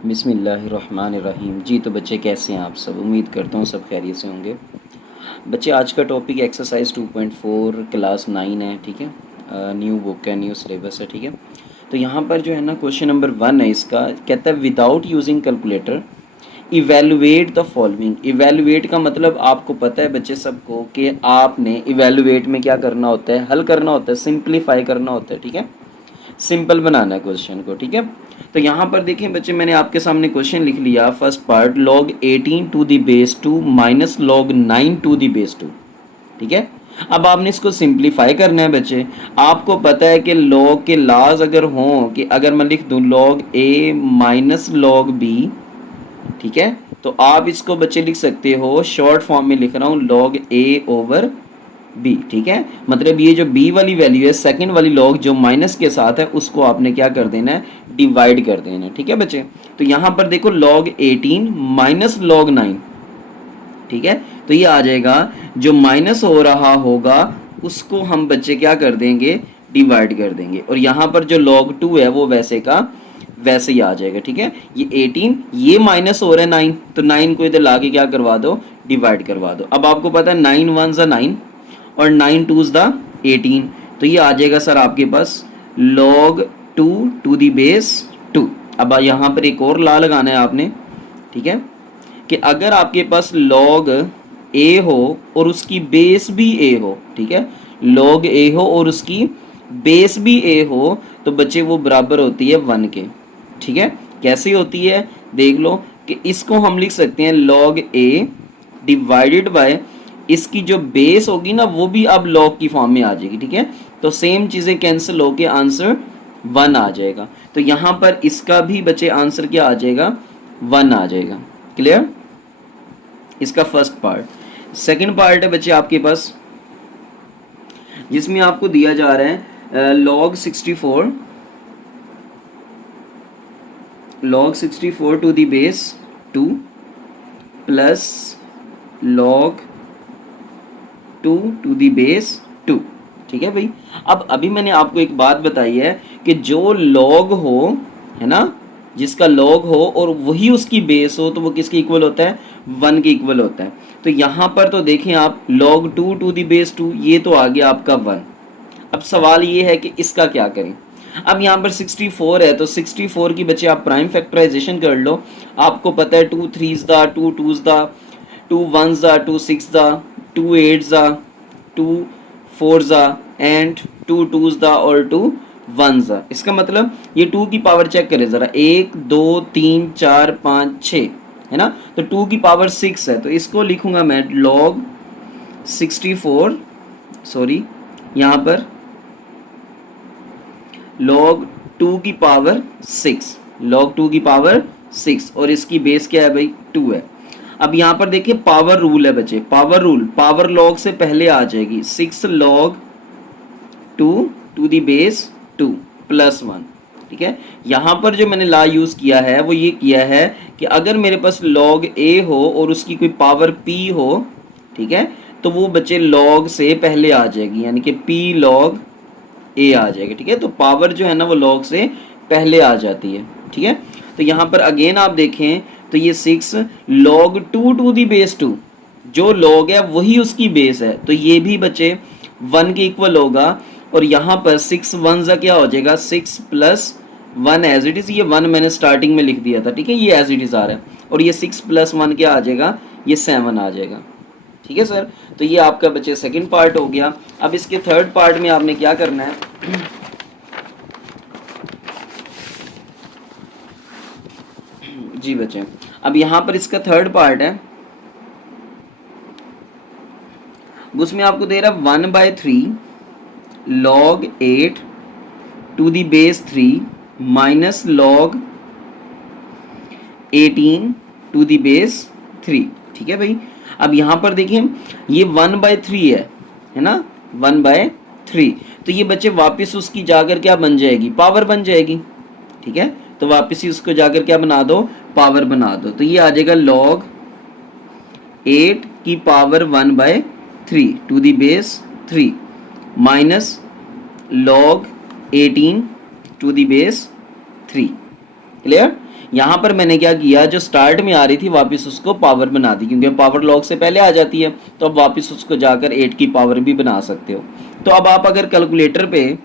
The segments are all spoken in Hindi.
बिस्मिल्लाहिर्रहमानिर्रहीम। जी तो बच्चे कैसे हैं आप सब? उम्मीद करता हूँ सब खैरियत से होंगे। बच्चे आज का टॉपिक एक्सरसाइज 2.4 क्लास 9 है, ठीक है। न्यू बुक है, न्यू सिलेबस है, ठीक है। तो यहाँ पर जो है ना क्वेश्चन नंबर 1 है, इसका कहता है without using calculator evaluate the following. Evaluate का मतलब आपको पता है बच्चे सबको कि आपने इवेलुएट में क्या करना होता है, हल करना होता है, सिंप्लीफाई करना होता है, ठीक है। सिंपल बनाना है क्वेश्चन को, ठीक है। तो यहाँ पर देखें बच्चे, मैंने आपके सामने क्वेश्चन लिख लिया। First part log 18 to the base 2 minus log 9 to the base 2, ठीक है। अब आपने इसको सिंप्लीफाई करना है बच्चे। आपको पता है कि log के लाज अगर हों कि अगर मैं लिख दूं log a minus log b, ठीक है, तो आप इसको बच्चे लिख सकते हो, शॉर्ट फॉर्म में लिख रहा हूँ, log a ओवर बी, ठीक है। मतलब ये जो बी वाली वैल्यू है, सेकंड वाली लॉग जो माइनस के साथ है, उसको आपने क्या कर देना है, डिवाइड कर देना है, ठीक है बच्चे। तो यहाँ पर देखो log 18 माइनस log 9, ठीक है। तो ये आ जाएगा, जो माइनस हो रहा होगा उसको हम बच्चे क्या कर देंगे, डिवाइड कर देंगे। और यहाँ पर जो log 2 है वो वैसे का वैसे ही आ जाएगा, ठीक है। ये 18, ये माइनस हो रहा है 9, तो 9 को इधर लाके क्या करवा दो, डिवाइड करवा दो। अब आपको पता है 9 1 ज़ा 9 और 9 2 ज़ा 18, तो ये आ जाएगा सर आपके पास log 2 टू दी बेस 2। अब यहाँ पर एक और ला लगाना है आपने, ठीक है, कि अगर आपके पास log a हो और उसकी बेस भी a हो, ठीक है, log a हो और उसकी बेस भी a हो, तो बच्चे वो बराबर होती है 1 के, ठीक है। कैसे होती है देख लो, कि इसको हम लिख सकते हैं log a डिवाइडेड बाय इसकी जो बेस होगी ना वो भी अब log की फॉर्म में आ जाएगी, ठीक है। तो सेम चीजें कैंसिल होके आंसर 1 आ जाएगा। तो यहाँ पर इसका भी बच्चे आंसर क्या आ जाएगा, 1 आ जाएगा। क्लियर? इसका फर्स्ट पार्ट। सेकंड पार्ट है बच्चे आपके पास, जिसमें आपको दिया जा रहा है log 64 to the base 2 plus log 2 to the base 2, ठीक है भाई। अब अभी मैंने आपको एक बात बताई है कि जो log हो, है ना, जिसका log हो और वही उसकी बेस हो, तो वो किसके इक्वल होता है, 1 के इक्वल होता है। तो यहाँ पर तो देखें आप, log 2 टू दी बेस 2, ये तो आ गया आपका 1। अब सवाल ये है कि इसका क्या करें। अब यहाँ पर 64 है, तो 64 की बच्चे आप प्राइम फैक्टराइजेशन कर लो। आपको पता है 2 3s दा, 2 2s दा, 2 1s दा, 2 6 दा, 2 8s दा, 2 4s दा एंड 2 2s दा और 2 1s दा। इसका मतलब ये 2 की पावर चेक करें ज़रा, 1 2 3 4 5 6, है ना। तो 2 की पावर 6 है, तो इसको लिखूंगा मैं log 64, सॉरी यहाँ पर log 2 की पावर 6, log 2 की पावर 6, और इसकी बेस क्या है भाई, 2 है। अब यहाँ पर देखिए पावर रूल है बच्चे, पावर रूल, पावर log से पहले आ जाएगी, 6 log 2 to the base 2 plus 1, ठीक है। यहाँ पर जो मैंने ला यूज किया है वो ये किया है कि अगर मेरे पास log a हो और उसकी कोई पावर p हो, ठीक है, तो वो बच्चे log से पहले आ जाएगी, यानी कि p log a आ जाएगा, ठीक है। तो पावर जो है ना वो log से पहले आ जाती है, ठीक है। तो यहाँ पर अगेन आप देखें तो ये 6 log 2 टू दी बेस 2, जो log है वही उसकी बेस है, तो ये भी बच्चे 1 के इक्वल होगा। और यहाँ पर 6 1 ज़ा क्या हो जाएगा, 6 प्लस 1 एज इट इज़, ये 1 मैंने स्टार्टिंग में लिख दिया था, ठीक है, ये एज इट इज़ आ रहा है। और ये 6 प्लस 1 क्या आ जाएगा, ये 7 आ जाएगा, ठीक है सर। तो ये आपका बच्चे सेकंड पार्ट हो गया। अब इसके थर्ड पार्ट में आपने क्या करना है, जी बच्चे, अब यहाँ पर इसका थर्ड पार्ट है, उसमें आपको दे रहा है 1/3 log 8 to the base 3 minus log 18 to the base 3, ठीक है भाई। अब यहाँ पर देखिए ये 1/3 है ना, 1/3, तो ये बच्चे वापस उसकी जाकर क्या बन जाएगी, पावर बन जाएगी, ठीक है। तो वापस ही उसको जाकर क्या बना दो, पावर बना दो। तो ये आ जाएगा log 8 की power 1/3 to the base 3 minus log 18 to the base 3। Clear? यहाँ पर मैंने क्या किया, जो स्टार्ट में आ रही थी वापस उसको पावर बना दी, क्योंकि पावर लॉग से पहले आ जाती है, तो अब वापस उसको जाकर 8 की पावर भी बना सकते हो। तो अब आप अगर कैलकुलेटर पे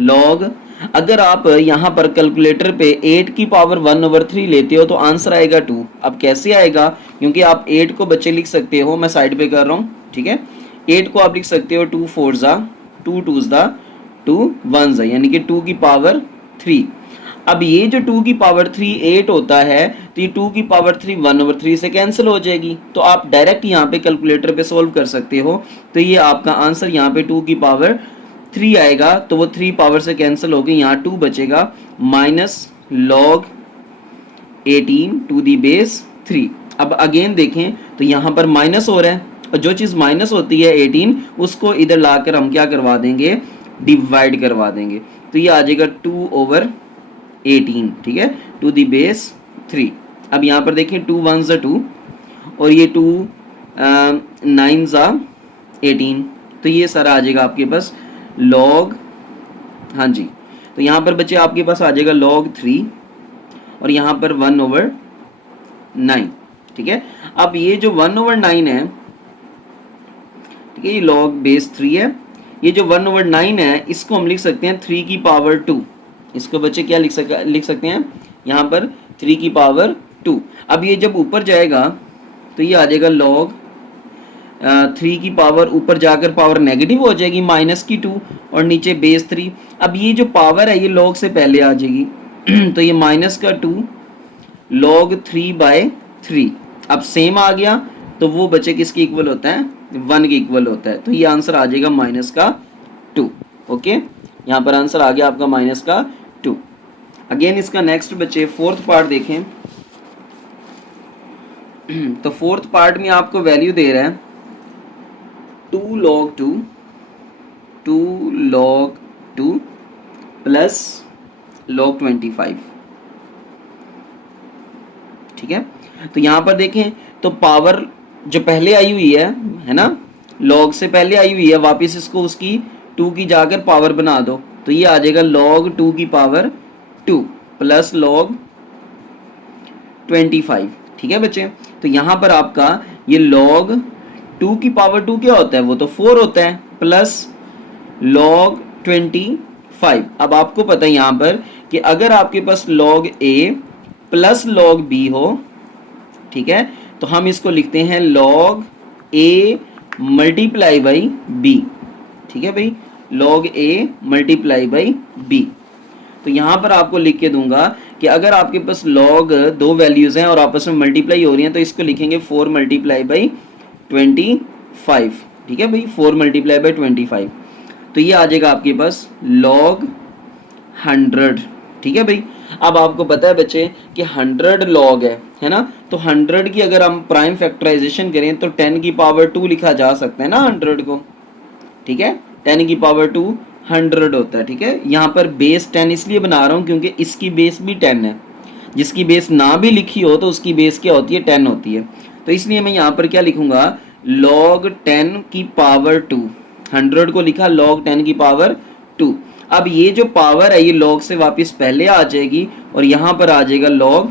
लॉग, अगर आप यहाँ पर कैलकुलेटर पे 8 की पावर 1/3 लेते हो तो आंसर आएगा 2। अब कैसे आएगा, क्योंकि आप 8 को बच्चे लिख सकते हो, मैं साइड पे कर रहा हूँ, ठीक है। 8 को आप लिख सकते हो 2 4 ज़ा 2 2 ज़ा 2 1 ज़ा, यानी कि 2 की पावर 3। अब ये जो 2 की पावर 3 8 होता है, तो ये 2 की पावर 3 1/3 से कैंसिल हो जाएगी, तो आप डायरेक्ट यहाँ पे कैलकुलेटर पे सॉल्व कर सकते हो। तो ये आपका आंसर यहाँ पे 2 की पावर 3 आएगा, तो वो 3 पावर से कैंसिल हो गई, यहाँ 2 बचेगा, minus log 18 to the base 3। अब अगेन देखें तो यहाँ पर माइनस हो रहा है, और जो चीज़ माइनस होती है 18 उसको इधर लाकर हम क्या करवा देंगे, डिवाइड करवा देंगे, तो ये आ जाएगा 2/18, ठीक है, टू दी बेस 3। अब यहाँ पर देखें 2 1 ज़ा 2 और ये 2 9 ज़ा 18, तो ये सारा आ जाएगा आपके पास लॉग, हाँ जी, तो यहाँ पर बच्चे आपके पास आ जाएगा log 3 और यहाँ पर 1/9, ठीक है। अब ये जो 1/9 है, ठीक है, ये log बेस 3 है, ये जो 1/9 है इसको हम लिख सकते हैं 3 की पावर 2। इसको बच्चे क्या लिख सकते हैं यहाँ पर 3 की पावर 2। अब ये जब ऊपर जाएगा तो ये आ जाएगा log 3 की पावर, ऊपर जाकर पावर नेगेटिव हो जाएगी माइनस की 2 और नीचे बेस 3। अब ये जो पावर है ये log से पहले आ जाएगी तो ये माइनस का 2 log 3/3। अब सेम आ गया तो वो बच्चे किसके इक्वल होता है, 1 के इक्वल होता है, तो ये आंसर आ जाएगा माइनस का 2। ओके, यहाँ पर आंसर आ गया आपका माइनस का 2। अगेन इसका नेक्स्ट बच्चे फोर्थ पार्ट देखें तो फोर्थ पार्ट में आपको वैल्यू दे रहा है 2 log 2 प्लस log 25, ठीक है। तो यहाँ पर देखें तो पावर जो पहले आई हुई है ना, log से पहले आई हुई है, वापस इसको उसकी 2 की जाकर पावर बना दो, तो ये आ जाएगा log 2 की पावर 2 प्लस log 25, ठीक है बच्चे। तो यहाँ पर आपका ये log 2 की पावर 2 क्या होता है, वो तो 4 होता है, प्लस log 25। अब आपको पता है यहाँ पर कि अगर आपके पास log a plus log b हो, ठीक है, तो हम इसको लिखते हैं log a multiply by b, ठीक है भाई, log a multiply by b। तो यहाँ पर आपको लिख के दूंगा कि अगर आपके पास log दो वैल्यूज हैं और आपस में मल्टीप्लाई हो रही हैं तो इसको लिखेंगे 4 मल्टीप्लाई बाई 25, ठीक है भाई, 4 मल्टीप्लाई बाई 25, तो ये आ जाएगा आपके पास log 100, ठीक है भाई। अब आपको पता है बच्चे कि 100 log है ना, तो 100 की अगर हम प्राइम फैक्टराइजेशन करें तो 10 की पावर 2 लिखा जा सकता है ना 100 को, ठीक है, 10 की पावर 2 100 होता है, ठीक है। यहाँ पर बेस 10 इसलिए बना रहा हूँ क्योंकि इसकी बेस भी 10 है, जिसकी बेस ना भी लिखी हो तो उसकी बेस क्या होती है, 10 होती है, तो इसलिए मैं यहाँ पर क्या लिखूंगा, log 10 की पावर 2, 100 को लिखा log 10 की पावर 2। अब ये जो पावर है ये log से वापस पहले आ जाएगी और यहाँ पर आ जाएगा log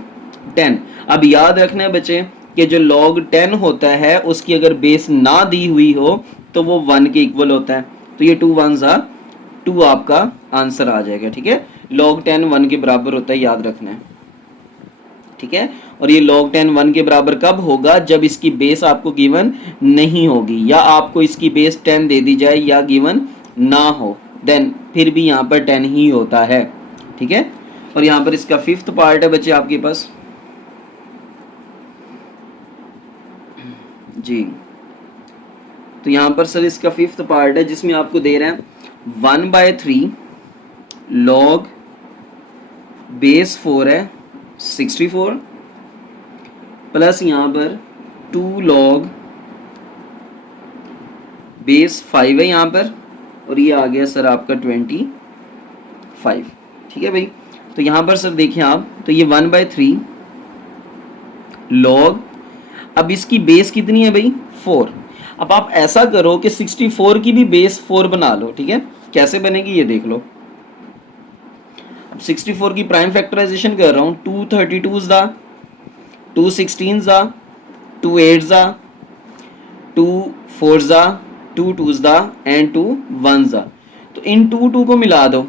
10। अब याद रखना है बच्चे कि जो log 10 होता है उसकी अगर बेस ना दी हुई हो तो वो 1 के इक्वल होता है, तो ये 2 1 ज़ा 2 आपका आंसर आ जाएगा, ठीक है। log 10 1 के बराबर होता है, याद रखना है, ठीक है। और ये log 10 1 के बराबर कब होगा, जब इसकी बेस आपको गिवन नहीं होगी, या आपको इसकी बेस 10 दे दी जाए या गिवन ना हो, देन फिर भी यहाँ पर 10 ही होता है, ठीक है। और यहाँ पर इसका फिफ्थ पार्ट है बच्चे आपके पास जी, तो यहाँ पर सर इसका फिफ्थ पार्ट है जिसमें आपको दे रहे हैं 1/3 log बेस 4 है 64 प्लस यहाँ पर 2 log बेस 5 है यहाँ पर, और ये आ गया सर आपका 25, ठीक है भाई। तो यहाँ पर सर देखिए आप, तो ये 1/3 log, अब इसकी बेस कितनी है भाई 4। अब आप ऐसा करो कि 64 की भी बेस 4 बना लो, ठीक है, कैसे बनेगी ये देख लो। 64 की प्राइम फैक्टराइजेशन कर रहा हूँ, 2 32 दा, 2 16 दा, 2 8 दा, 2 4 दा, 2 2 दा एंड 2 1 दा। तो इन 2 को मिला दो,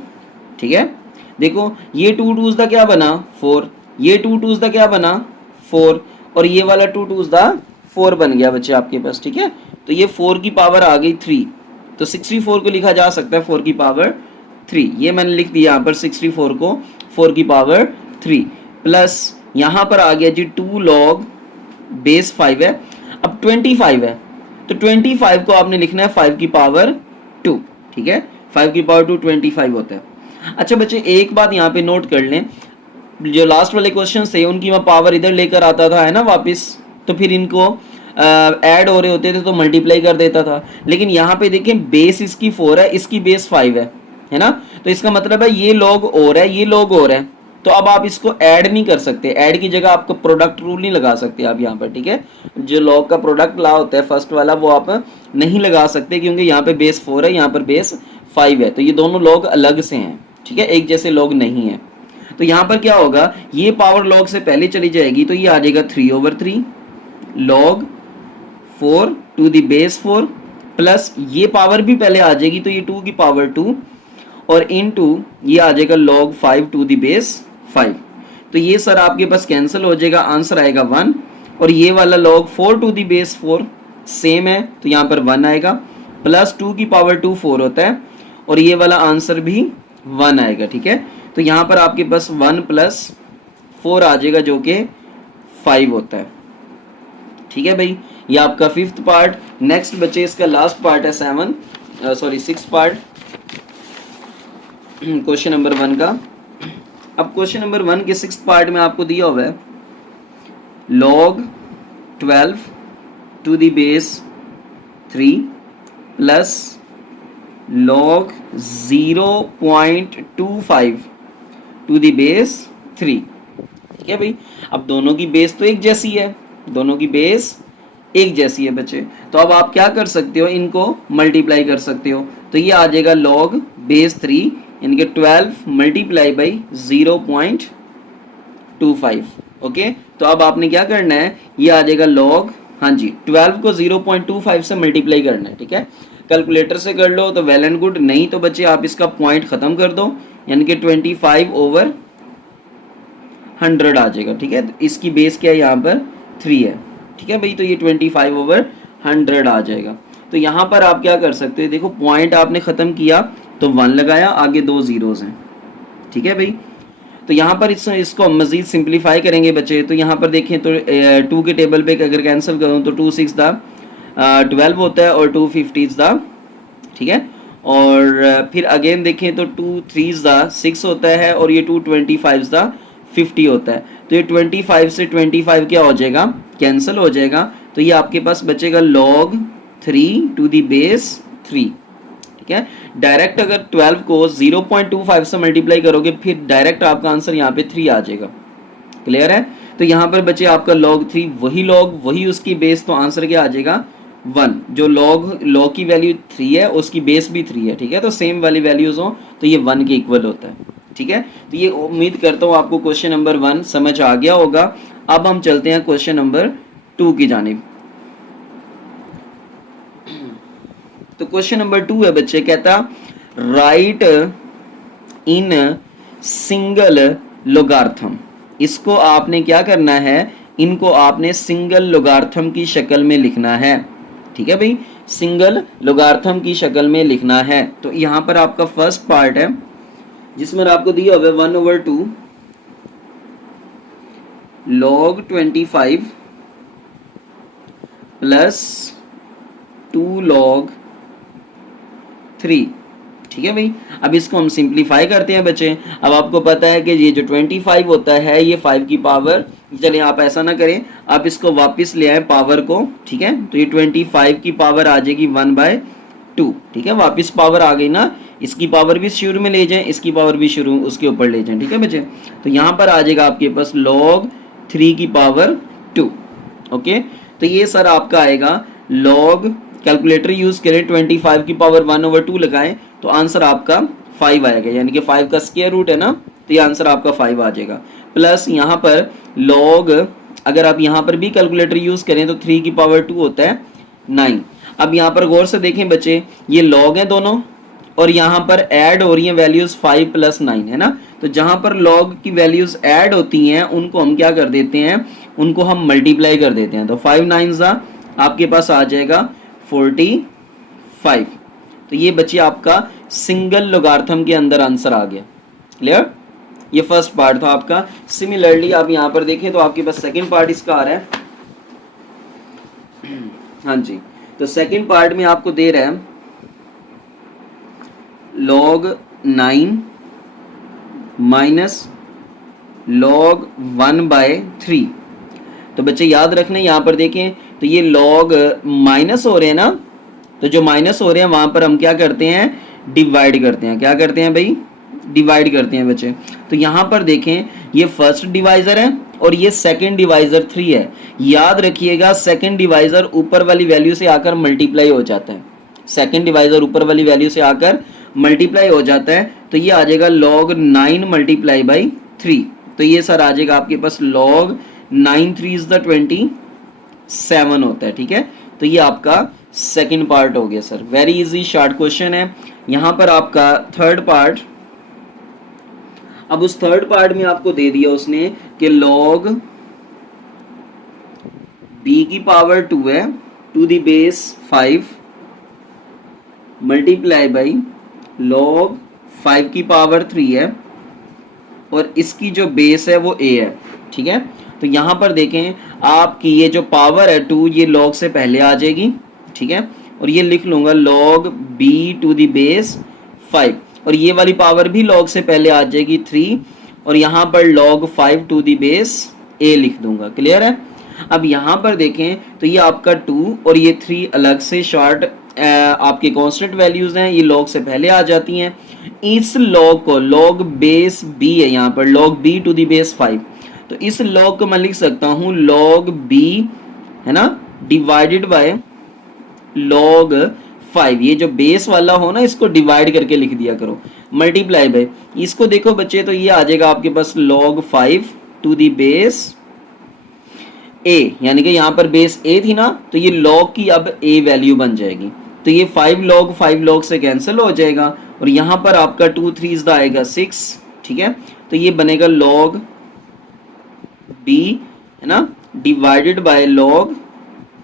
ठीक है। देखो ये 2 2 दा क्या बना 4, ये 2 2 दा क्या बना 4, और ये वाला 2 2 दा 4 बन गया बच्चे आपके पास, ठीक है। तो ये 4 की पावर आ गई 3, तो 64 को लिखा जा सकता है 4 की पावर 3। ये मैंने लिख दिया यहाँ पर 64 को 4 की पावर 3, प्लस यहाँ पर आ गया जी 2 log बेस 5 है, अब 25 है, तो 25 को आपने लिखना है 5 की पावर 2, ठीक है। 5 की पावर 2 25 होता है। अच्छा बच्चे एक बात यहाँ पे नोट कर लें, जो लास्ट वाले क्वेश्चन थे उनकी मैं पावर इधर लेकर आता था, है ना, वापस, तो फिर इनको ऐड हो रहे होते थे तो मल्टीप्लाई कर देता था। लेकिन यहाँ पे देखें बेस इसकी 4 है, इसकी बेस 5 है ना, तो इसका मतलब है ये लॉग और है, ये लॉग और है, तो अब आप इसको ऐड नहीं कर सकते, ऐड की जगह आपको प्रोडक्ट रूल नहीं लगा सकते आप यहाँ पर, ठीक है। जो लॉग का प्रोडक्ट ला होता है फर्स्ट वाला वो आप नहीं लगा सकते, क्योंकि यहाँ पे बेस 4 है, यहाँ पर बेस 5 है, तो ये दोनों लॉग अलग से हैं, ठीक है, एक जैसे लॉग नहीं है। तो यहाँ पर क्या होगा, ये पावर लॉग से पहले चली जाएगी, तो ये आ जाएगा 3/3 log 4 to the base 4, plus ये पावर भी पहले आ जाएगी, तो ये 2 की पावर 2, और इनटू ये आ जाएगा log 5 टू द बेस 5। तो ये सर आपके पास कैंसिल हो जाएगा, आंसर आएगा 1, और ये वाला log 4 to the base 4 same है, तो यहाँ पर 1 आएगा, प्लस 2 की पावर 2 4 होता है, और ये वाला आंसर भी 1 आएगा, ठीक है। तो यहाँ पर आपके पास 1 + 4 आ जाएगा जो कि 5 होता है, ठीक है भाई। ये आपका 5th पार्ट। नेक्स्ट बच्चे इसका लास्ट पार्ट है 6th पार्ट क्वेश्चन नंबर 1 का। अब क्वेश्चन नंबर 1 के 6th पार्ट में आपको दिया हुआ है log 12 to the base 3 plus log 0.25 to the base 3, ठीक है भाई। अब दोनों की बेस तो एक जैसी है, दोनों की बेस एक जैसी है बच्चे, तो अब आप क्या कर सकते हो, इनको मल्टीप्लाई कर सकते हो, तो ये आ जाएगा log बेस 3 इनके 12 मल्टीप्लाई बाई 0.25, ओके। तो अब आपने क्या करना है, ये आ जाएगा log, हाँ जी, 12 को 0.25 से मल्टीप्लाई करना है, ठीक है। कैलकुलेटर से कर लो तो वेल एंड गुड, नहीं तो बच्चे आप इसका पॉइंट खत्म कर दो, यानी कि 25/100 आ जाएगा, ठीक है। इसकी बेस क्या है, यहाँ पर 3 है, ठीक है भाई, तो ये 25/100 आ जाएगा। तो यहाँ पर आप क्या कर सकते हैं, देखो पॉइंट आपने ख़त्म किया तो 1 लगाया, आगे 2 ज़ीरोज़ हैं, ठीक है भाई। तो यहाँ पर इसको मज़ीद सिंप्लीफाई करेंगे बच्चे, तो यहाँ पर देखें तो 2 के टेबल पे अगर कैंसिल करूँ तो 2 6 दा 12 होता है, और 2 50 दा, ठीक है। और फिर अगेन देखें तो 2 3 दा 6 होता है, और ये 2 25 दा 50 होता है, तो ये 25 से 25 क्या हो जाएगा, कैंसिल हो जाएगा, तो ये आपके पास बचेगा log 3 टू द बेस 3, ठीक है। डायरेक्ट अगर 12 को 0.25 से मल्टीप्लाई करोगे फिर डायरेक्ट आपका आंसर यहाँ पे 3 आ जाएगा, क्लियर है। तो यहाँ पर बचे आपका log 3, वही log वही उसकी बेस, तो आंसर क्या आ जाएगा 1। जो log की वैल्यू 3 है उसकी बेस भी 3 है, ठीक है, तो सेम वाली वैल्यूज हो तो ये 1 के इक्वल होता है, ठीक है। तो ये उम्मीद करता हूँ आपको क्वेश्चन नंबर 1 समझ आ गया होगा। अब हम चलते हैं क्वेश्चन नंबर 2 की जानिब। तो क्वेश्चन नंबर 2 है बच्चे, कहता राइट इन सिंगल लोगार्थम। इसको आपने क्या करना है, इनको आपने सिंगल लोगार्थम की शक्ल में लिखना है, ठीक है भाई, सिंगल लोगार्थम की शक्ल में लिखना है। तो यहाँ पर आपका फर्स्ट पार्ट है जिसमें आपको दिया हुआ है 1/2 log 25 प्लस 2 log 3, ठीक है भाई। अब इसको हम सिंप्लीफाई करते हैं बच्चे। अब आपको पता है कि ये जो 25 होता है ये 5 की पावर, चलिए आप ऐसा ना करें, आप इसको वापस ले आए पावर को, ठीक है। तो ये 25 की पावर आ जाएगी 1/2, ठीक है, वापस पावर आ गई ना, इसकी पावर भी शुरू में ले जाएं, इसकी पावर भी शुरू उसके ऊपर ले जाएं, ठीक है बच्चे। तो यहाँ पर आ जाएगा आपके पास log 3 की पावर 2, ओके। तो ये सर आपका आएगा log, कैलकुलेटर यूज़ करें, 25 की पावर 1/2 लगाएं तो आंसर आपका 5 आएगा, यानी कि 5 का स्क्वायर रूट है ना, तो ये आंसर आपका 5 आ जाएगा। प्लस यहाँ पर लॉग, अगर आप यहाँ पर भी कैलकुलेटर यूज़ करें तो 3 की पावर 2 होता है 9। अब यहाँ पर गौर से देखें बच्चे, ये लॉग हैं दोनों और यहाँ पर ऐड हो रही हैं वैल्यूज़ 5 + 9 है ना। तो जहाँ पर लॉग की वैल्यूज़ ऐड होती हैं उनको हम क्या कर देते हैं, उनको हम मल्टीप्लाई कर देते हैं। तो 5 9 आपके पास आ जाएगा 45। तो ये बच्चे आपका सिंगल लोगार्थम के अंदर आंसर आ गया। क्लियर? ये फर्स्ट पार्ट था आपका। सिमिलरली आप यहाँ पर देखें तो आपके पास सेकंड पार्ट इसका आ रहा है। हाँ जी, तो सेकंड पार्ट में आपको दे रहा है log 9 माइनस log 1/3। तो बच्चे याद रखना, यहाँ पर देखें तो ये log माइनस हो रहे हैं ना, तो जो माइनस हो रहे हैं वहां पर हम क्या करते हैं, डिवाइड करते हैं। क्या करते हैं भाई, डिवाइड करते हैं बच्चे। तो यहाँ पर देखें ये फर्स्ट डिवाइजर है और ये सेकंड डिवाइजर 3 है। याद रखिएगा सेकंड डिवाइजर ऊपर वाली वैल्यू से आकर मल्टीप्लाई हो जाता है। सेकंड डिवाइजर ऊपर वाली वैल्यू से आकर मल्टीप्लाई हो जाता है। तो ये आ जाएगा log 9 × 3। तो ये सर आ जाएगा आपके पास log 9 3 = 27 होता है। ठीक है, तो ये आपका सेकंड पार्ट हो गया sir. Very easy short question है। यहाँ पर आपका थर्ड पार्ट, अब उस थर्ड पार्ट में आपको दे दिया उसने कि log b की पावर 2 है to the base 5 multiply by log 5 की पावर 3 है और इसकी जो बेस है वो a है। ठीक है, तो यहाँ पर देखें आपकी ये जो पावर है 2 ये log से पहले आ जाएगी। ठीक है, और ये लिख लूँगा log b to the base 5 और ये वाली पावर भी log से पहले आ जाएगी 3 और यहाँ पर log 5 to the base a लिख दूंगा। क्लियर है? अब यहाँ पर देखें तो ये आपका 2 और ये 3 अलग से शॉर्ट आपके कांस्टेंट वैल्यूज हैं, ये log से पहले आ जाती हैं। इस log को log बेस b है, यहाँ पर log b to the base 5, तो इस log को मैं लिख सकता हूँ log b है ना डिवाइडेड बाय log 5। ये जो बेस वाला हो ना इसको डिवाइड करके लिख दिया करो, मल्टीप्लाई बाय इसको देखो बच्चे तो ये आ जाएगा आपके पास log 5 to the base a, यानी कि यहाँ पर बेस a थी ना तो ये log की अब a वैल्यू बन जाएगी। तो ये 5 log से कैंसिल हो जाएगा और यहाँ पर आपका 2 3 आएगा 6। ठीक है, तो ये बनेगा log b है ना डिवाइडेड बाय log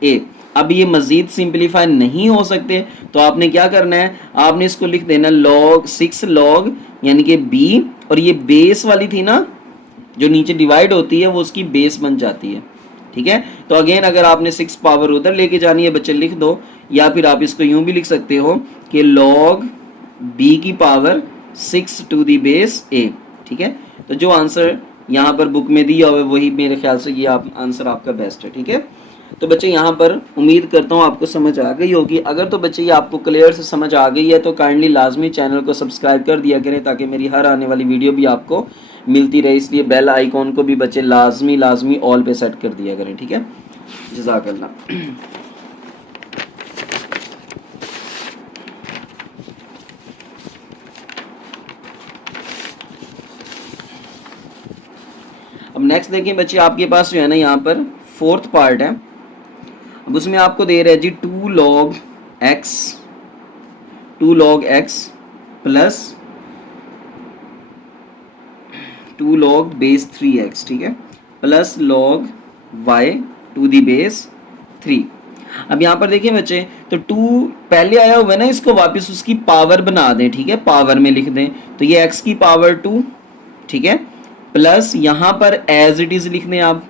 a। अब ये मजीद सिंप्लीफाई नहीं हो सकते तो आपने क्या करना है, आपने इसको लिख देना log 6 log यानी कि b और ये बेस वाली थी ना जो नीचे डिवाइड होती है वो उसकी बेस बन जाती है। ठीक है, तो अगेन अगर आपने 6 पावर उधर लेके जानी है बच्चे लिख दो, या फिर आप इसको यूं भी लिख सकते हो कि log b की power 6 to the base a। ठीक है, तो जो आंसर यहाँ पर बुक में दिया हुआ है वही मेरे ख्याल से ये आंसर आपका बेस्ट है। ठीक है, तो बच्चे यहाँ पर उम्मीद करता हूँ आपको समझ आ गई होगी। अगर तो बच्चे ये आपको क्लियर से समझ आ गई है तो काइंडली लाजमी चैनल को सब्सक्राइब कर दिया करें ताकि मेरी हर आने वाली वीडियो भी आपको मिलती रहे। इसलिए बेल आइकॉन को भी बच्चे लाजमी ऑल पे सेट कर दिया करें। ठीक है, जज़ाकल्लाह। अब नेक्स्ट देखिए बच्चे आपके पास जो है ना यहाँ पर फोर्थ पार्ट है। अब उसमें आपको दे रहा है जी 2 log x plus 2 log base 3x। ठीक है, plus log y to the base 3। अब यहाँ पर देखिए बच्चे तो 2 पहले आया हुआ है ना, इसको वापस उसकी पावर बना दें। ठीक है, पावर में लिख दें तो ये x की पावर 2। ठीक है, प्लस यहाँ पर एज इट इज लिख दें आप।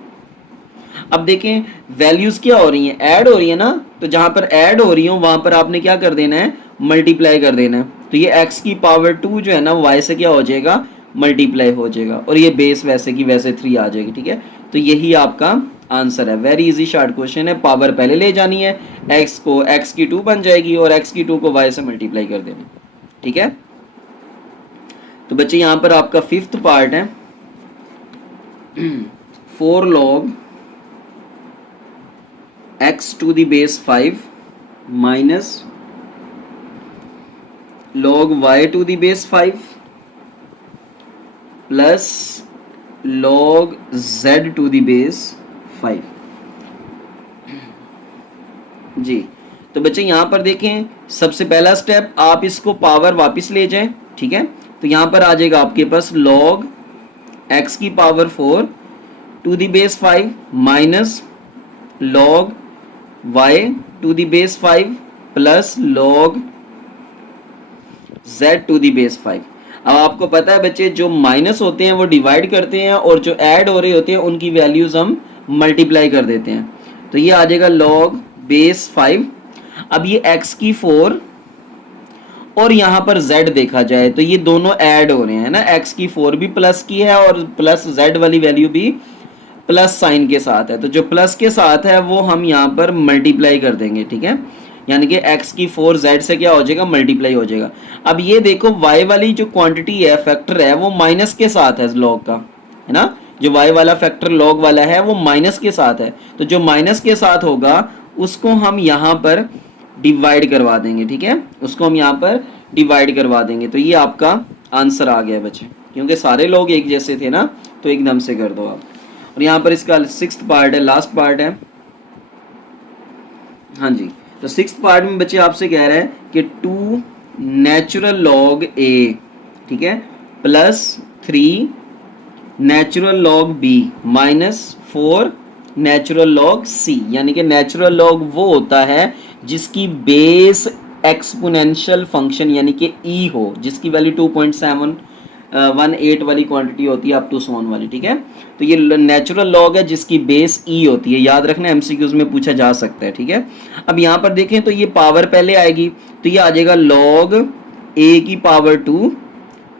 अब देखें वैल्यूज क्या हो रही हैं, ऐड हो रही है ना, तो जहां पर ऐड हो रही हो वहां पर आपने क्या कर देना है, मल्टीप्लाई कर देना है। तो ये x की पावर 2 जो है ना y से क्या हो जाएगा, मल्टीप्लाई हो जाएगा और ये बेस वैसे की वैसे 3 आ जाएगी। ठीक है, तो यही आपका आंसर है। वेरी इजी शॉर्ट क्वेश्चन है। पावर पहले ले जानी है, x को x की 2 बन जाएगी और x की 2 को y से मल्टीप्लाई कर देना। ठीक है, तो बच्चे यहाँ पर आपका फिफ्थ पार्ट है 4 log x to the base 5 minus log y to the base 5 plus log z to the base 5 जी। तो बच्चे यहाँ पर देखें, सबसे पहला स्टेप आप इसको पावर वापस ले जाएं, ठीक है। तो यहाँ पर आ जाएगा आपके पास log x की power 4 to the base 5 minus log y to the base 5 plus log z to the base 5। अब आपको पता है बच्चे, जो माइनस होते हैं वो डिवाइड करते हैं और जो ऐड हो रहे होते हैं उनकी वैल्यूज हम मल्टीप्लाई कर देते हैं। तो ये आ जाएगा log बेस 5। अब ये x की 4 और यहाँ पर z देखा जाए तो ये दोनों ऐड हो रहे हैं ना, x की 4 भी प्लस की है और प्लस z वाली वैल्यू भी प्लस साइन के साथ है। तो जो प्लस के साथ है वो हम यहाँ पर मल्टीप्लाई कर देंगे, ठीक है। यानी कि x की 4 z से क्या हो जाएगा, मल्टीप्लाई हो जाएगा। अब ये देखो y वाली जो क्वांटिटी है, फैक्टर है, वो माइनस के साथ है log का, है ना। जो y वाला फैक्टर log वाला है वो माइनस के साथ है। तो जो माइनस के साथ होगा उसको हम यहाँ पर डिवाइड करवा देंगे, ठीक है। उसको हम यहाँ पर डिवाइड करवा देंगे। तो ये आपका आंसर आ गया बच्चे, क्योंकि सारे लोग एक जैसे थे ना, तो एकदम से कर दो आप। और यहाँ पर इसका 6th पार्ट है, लास्ट पार्ट है। हाँ जी, तो 6th पार्ट में बच्चे आपसे कह रहे हैं कि 2 नेचुरल लॉग a, ठीक है, plus 3 natural log b minus 4 natural log c। यानी कि नेचुरल लॉग वो होता है जिसकी बेस एक्सपोनेंशियल फंक्शन यानी कि e हो, जिसकी वैल्यू 2.718 वाली क्वांटिटी होती है अप टू सोन वाली, ठीक है। तो ये नेचुरल लॉग है जिसकी बेस e होती है, याद रखना, एमसीक्यूज में पूछा जा सकता है, ठीक है। अब यहाँ पर देखें तो ये पावर पहले आएगी, तो ये आ जाएगा log a की पावर 2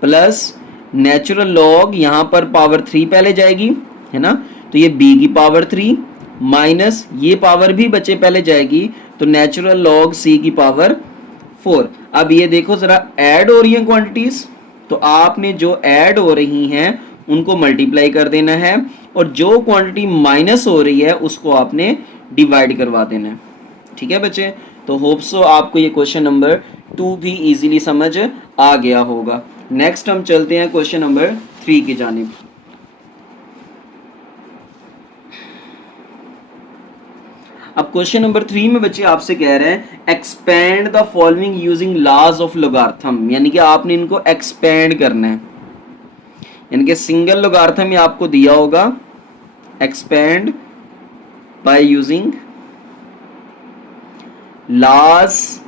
प्लस नेचुरल लॉग यहाँ पर पावर 3 पहले जाएगी, है ना। तो ये b की पावर 3 माइनस ये पावर भी बच्चे पहले जाएगी, तो नेचुरल लॉग c की पावर 4। अब ये देखो जरा, ऐड हो रही हैं क्वांटिटीज, तो आपने जो ऐड हो रही हैं उनको मल्टीप्लाई कर देना है और जो क्वांटिटी माइनस हो रही है उसको आपने डिवाइड करवा देना है, ठीक है बच्चे। तो होप सो आपको ये क्वेश्चन नंबर 2 भी इजीली समझ आ गया होगा। नेक्स्ट हम चलते हैं क्वेश्चन नंबर 3 की जानिब। अब क्वेश्चन नंबर 3 में बच्चे आपसे कह रहे हैं expand the following using laws of logarithm, यानी कि आपने इनको एक्सपेंड करना है। यानी कि सिंगल लोगार्थम में आपको दिया होगा, expand by using laws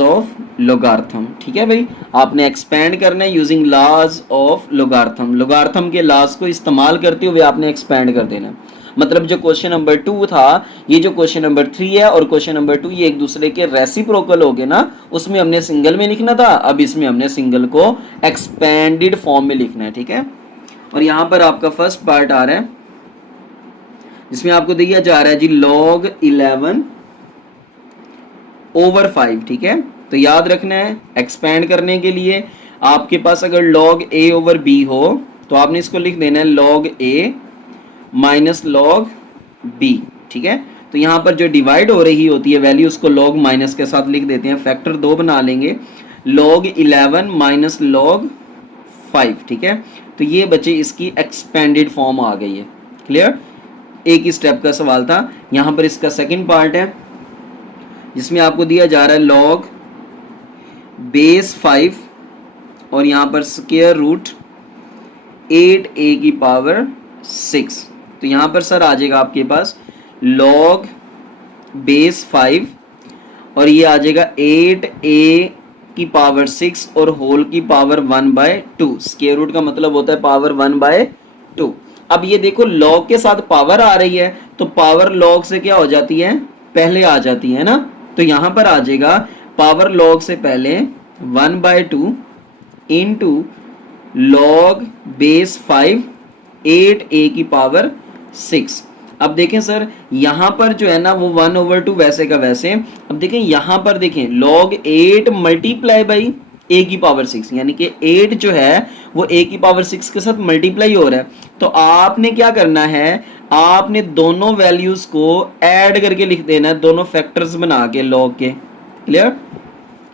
of logarithm, ठीक है भाई। आपने एक्सपेंड करना है using laws of logarithm, logarithm के लॉज को इस्तेमाल करते हुए आपने एक्सपेंड कर देना। मतलब जो क्वेश्चन नंबर 2 था, ये जो क्वेश्चन नंबर 3 है और क्वेश्चन नंबर 2 ये एक दूसरे के रेसिप्रोकल हो गए ना, उसमें हमने सिंगल में लिखना था, अब इसमें हमने सिंगल को एक्सपेंडेड फॉर्म में लिखना है, ठीक है। और यहाँ पर आपका फर्स्ट पार्ट आ रहा है जिसमें आपको दिया जा रहा है जी log 11 ओवर 5, ठीक है। तो याद रखना है, एक्सपेंड करने के लिए आपके पास अगर log a ओवर b हो तो आपने इसको लिख देना है log a minus log b, ठीक है। तो यहाँ पर जो डिवाइड हो रही होती है वैल्यू उसको log माइनस के साथ लिख देते हैं, फैक्टर 2 बना लेंगे, log 11 माइनस log 5, ठीक है। तो ये बच्चे इसकी एक्सपेंडेड फॉर्म आ गई है, क्लियर। एक ही स्टेप का सवाल था। यहाँ पर इसका सेकंड पार्ट है जिसमें आपको दिया जा रहा है log बेस 5 और यहाँ पर स्क्वायर रूट 8a की पावर 6। तो यहाँ पर सर आ जाएगा आपके पास log बेस 5 और ये आ जाएगा 8a की पावर 6 और होल की पावर 1/2। स्क्वायर रूट का मतलब होता है पावर 1/2। अब ये देखो log के साथ पावर आ रही है तो पावर log से क्या हो जाती है, पहले आ जाती है ना। तो यहाँ पर आ जाएगा पावर log से पहले 1/2 इंटू log बेस 5 8a की पावर 6। अब देखें सर यहाँ पर जो है ना वो 1/2 वैसे का वैसे। अब देखें यहाँ पर देखें log 8 मल्टीप्लाई बाई a की पावर 6, यानी कि 8 जो है वो a की पावर 6 के साथ मल्टीप्लाई हो रहा है। तो आपने क्या करना है, आपने दोनों वैल्यूज को ऐड करके लिख देना है, दोनों फैक्टर्स बना के log के, क्लियर।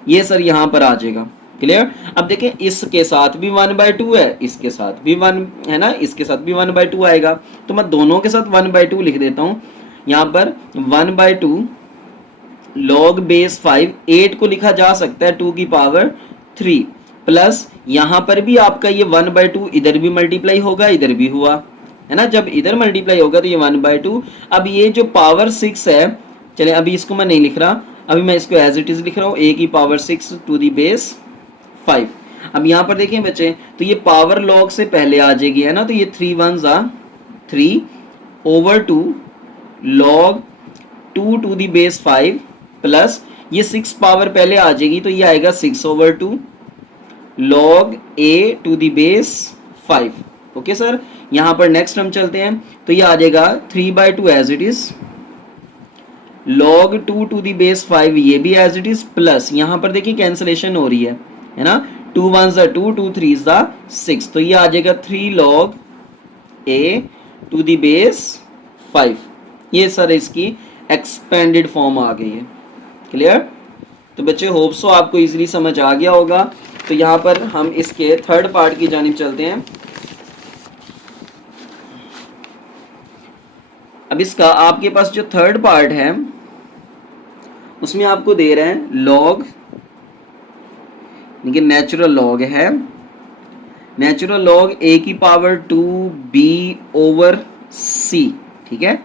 ये सर यहाँ पर आ जाएगा, क्लियर। अब देखें इसके साथ भी 1/2 है, इसके साथ भी 1 है ना, इसके साथ भी 1/2 आएगा, तो मैं दोनों के साथ 1/2 लिख देता हूं। यहाँ पर 1/2 log बेस 5, 8 को लिखा जा सकता है 2 की पावर 3, प्लस यहाँ पर भी आपका ये 1/2 इधर भी मल्टीप्लाई होगा, इधर भी हुआ है ना, जब इधर मल्टीप्लाई होगा तो ये 1/2। अब ये जो पावर 6 है, चले अभी इसको मैं नहीं लिख रहा, अभी मैं इसको एज इट इज लिख रहा हूँ, a की पावर 6 टू दी बेस 5। अब यहाँ पर देखें बच्चे, तो ये पावर लॉग से पहले आ जाएगी है ना, तो ये 3 1 3/2 log 2 to the base 5 plus ये 6 पावर पहले आ जाएगी, तो ये आएगा 6/2 log a to the base 5। Okay sir, यहाँ पर नेक्स्ट हम चलते हैं, तो ये आ जाएगा 3/2 as it is, log 2 to the base 5 ये भी एज इट इज, प्लस यहाँ पर देखिए कैंसलेशन हो रही है ना, 2 1 2 2 3 6, तो ये आ जाएगा 3 log a to the base 5। ये सर इसकी एक्सपेंडेड फॉर्म आ गई है। क्लियर। तो बच्चे होप सो आपको इजीली समझ आ गया होगा। तो यहाँ पर हम इसके थर्ड पार्ट की जानिब चलते हैं। अब इसका आपके पास जो थर्ड पार्ट है उसमें आपको दे रहे हैं लॉग, यानी कि नेचुरल लॉग है, नेचुरल लॉग a की पावर 2b ओवर c। ठीक है,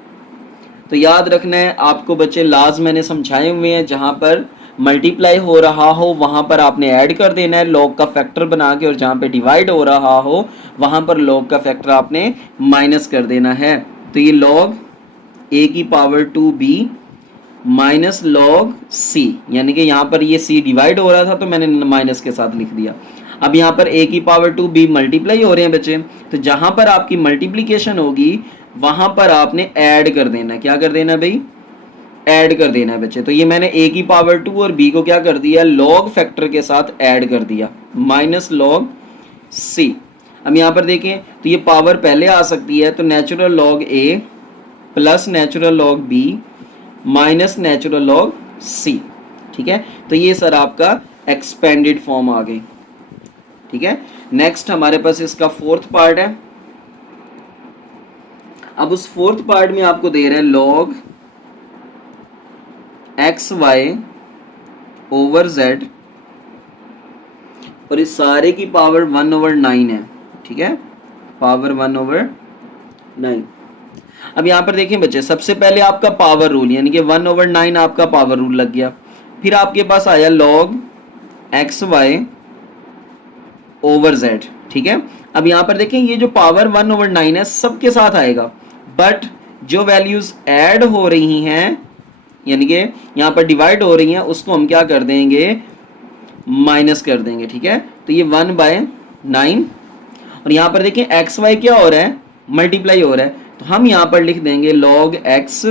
तो याद रखना है आपको बच्चे, लाज मैंने समझाए हुए हैं, जहां पर मल्टीप्लाई हो रहा हो वहां पर आपने ऐड कर देना है लॉग का फैक्टर बना के, और जहां पे डिवाइड हो रहा हो वहां पर लॉग का फैक्टर आपने माइनस कर देना है। तो ये लॉग a की power 2b minus log c, यानी कि यहाँ पर ये c डिवाइड हो रहा था तो मैंने माइनस के साथ लिख दिया। अब यहाँ पर a की पावर 2b मल्टीप्लाई हो रहे हैं बच्चे, तो जहां पर आपकी मल्टीप्लीकेशन होगी वहां पर आपने ऐड कर देना। क्या कर देना भाई? ऐड कर देना है बच्चे। तो ये मैंने a की पावर 2 और b को क्या कर दिया, लॉग फैक्टर के साथ ऐड कर दिया, माइनस लॉग c। अब यहाँ पर देखें तो ये पावर पहले आ सकती है, तो natural log a plus natural log b minus natural log c। ठीक है, तो ये सर आपका एक्सपेंडेड फॉर्म आ गई। ठीक है, नेक्स्ट हमारे पास इसका फोर्थ पार्ट है। अब उस फोर्थ पार्ट में आपको दे रहे हैं log x y over z, और इस सारे की पावर 1/9 है। ठीक है, पावर 1/9। अब यहाँ पर देखिए बच्चे, सबसे पहले आपका पावर रूल, यानी कि 1/9 आपका पावर रूल लग गया। फिर आपके पास आया log x y over z. ठीक है, अब यहाँ पर देखें ये जो पावर 1/9 है सबके साथ आएगा, बट जो वैल्यूज ऐड हो रही हैं यानी कि यहाँ पर डिवाइड हो रही हैं उसको हम क्या कर देंगे, माइनस कर देंगे। ठीक है, तो ये 1/9, और यहाँ पर देखें एक्स वाई क्या हो रहा है, मल्टीप्लाई हो रहा है, तो हम यहाँ पर लिख देंगे log x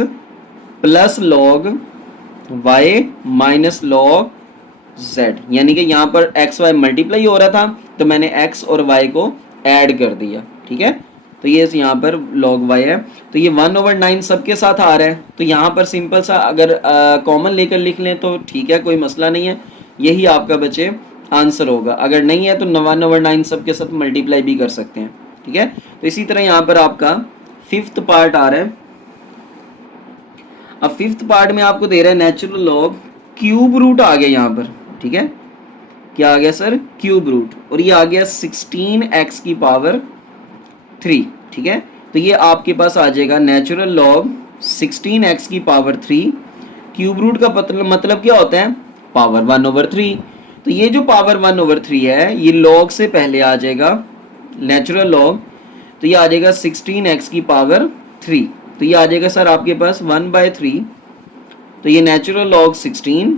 plus log y minus log z, यानी कि यहाँ पर एक्स वाई मल्टीप्लाई हो रहा था तो मैंने x और y को ऐड कर दिया। ठीक है, तो ये यहाँ पर log y है, तो ये 1/9 सबके साथ आ रहा है, तो यहाँ पर सिंपल सा अगर कॉमन लेकर लिख लें तो ठीक है, कोई मसला नहीं है, यही आपका बच्चे आंसर होगा। अगर नहीं है तो 1/9 सबके साथ मल्टीप्लाई भी कर सकते हैं। ठीक है, तो इसी तरह यहाँ पर आपका फिफ्थ पार्ट आ रहा है। अब फिफ्थ पार्ट में आपको दे रहा है नेचुरल लॉग क्यूब रूट आ गया यहाँ पर। ठीक है, क्या आ गया सर, क्यूब रूट, और ये आ गया 16x की पावर 3। ठीक है, तो ये आपके पास आ जाएगा नेचुरल लॉग 16x की पावर 3। क्यूब रूट का मतलब क्या होता है, पावर 1/3। तो ये जो पावर 1/3 है ये लॉग से पहले आ जाएगा, नेचुरल लॉग, तो ये आ जाएगा 16x की पावर 3, तो ये आ जाएगा सर आपके पास 1/3। तो ये natural log 16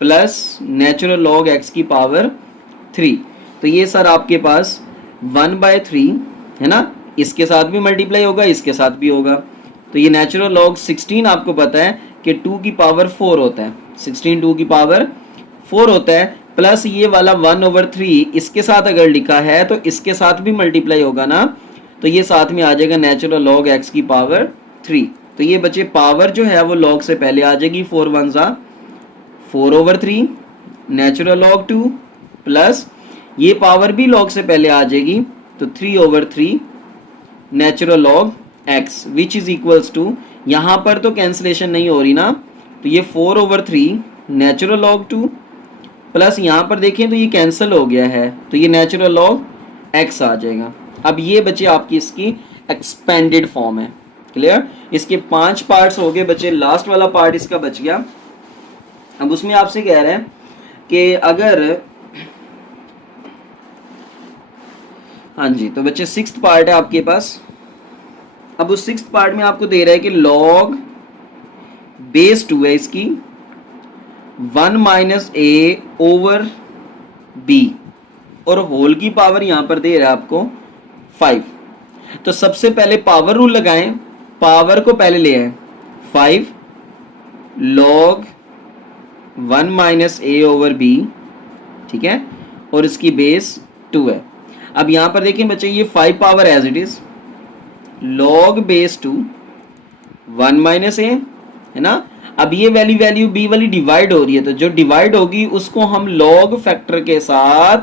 plus natural log x की पावर 3, तो ये सर आपके पास 1/3 है ना, इसके साथ भी मल्टीप्लाई होगा, इसके साथ भी होगा। तो ये नेचुरल लॉग 16 आपको पता है कि 2 की पावर 4 होता है, 16 2 की पावर 4 होता है, प्लस ये वाला 1/3 इसके साथ अगर लिखा है तो इसके साथ भी मल्टीप्लाई होगा ना, तो ये साथ में आ जाएगा नेचुरल लॉग x की पावर 3। तो ये बच्चे पावर जो है वो लॉग से पहले आ जाएगी, 4 1 4/3 नेचुरल लॉग 2 प्लस ये पावर भी log से पहले आ जाएगी, तो 3/3 natural log x which is equals to, यहाँ पर तो कैंसिलेशन नहीं हो रही ना, तो ये 4/3 नेचुरल लॉग 2 प्लस यहाँ पर देखें तो ये कैंसिल हो गया है, तो ये नेचुरल लॉग x आ जाएगा। अब ये बचे आपकी इसकी एक्सपेंडेड फॉर्म है। क्लियर? इसके 5 पार्ट्स हो गए बचे, लास्ट वाला पार्ट इसका बच गया। अब उसमें आपसे कह रहे हैं कि अगर, हाँ जी, तो बच्चे 6th पार्ट है आपके पास। अब उस 6th पार्ट में आपको दे रहा है कि log बेस 2 है इसकी 1 - a/b और होल की पावर यहां पर दे रहा है आपको 5। तो सबसे पहले पावर रूल लगाएं, पावर को पहले ले आए, 5 log 1 - a/b, ठीक है, और इसकी बेस 2 है। अब यहां पर देखें बच्चे ये 5 power as it is log base 2 1 - a है ना। अब ये वैल्यू b वाली डिवाइड हो रही है, तो जो डिवाइड होगी उसको हम log फैक्टर के साथ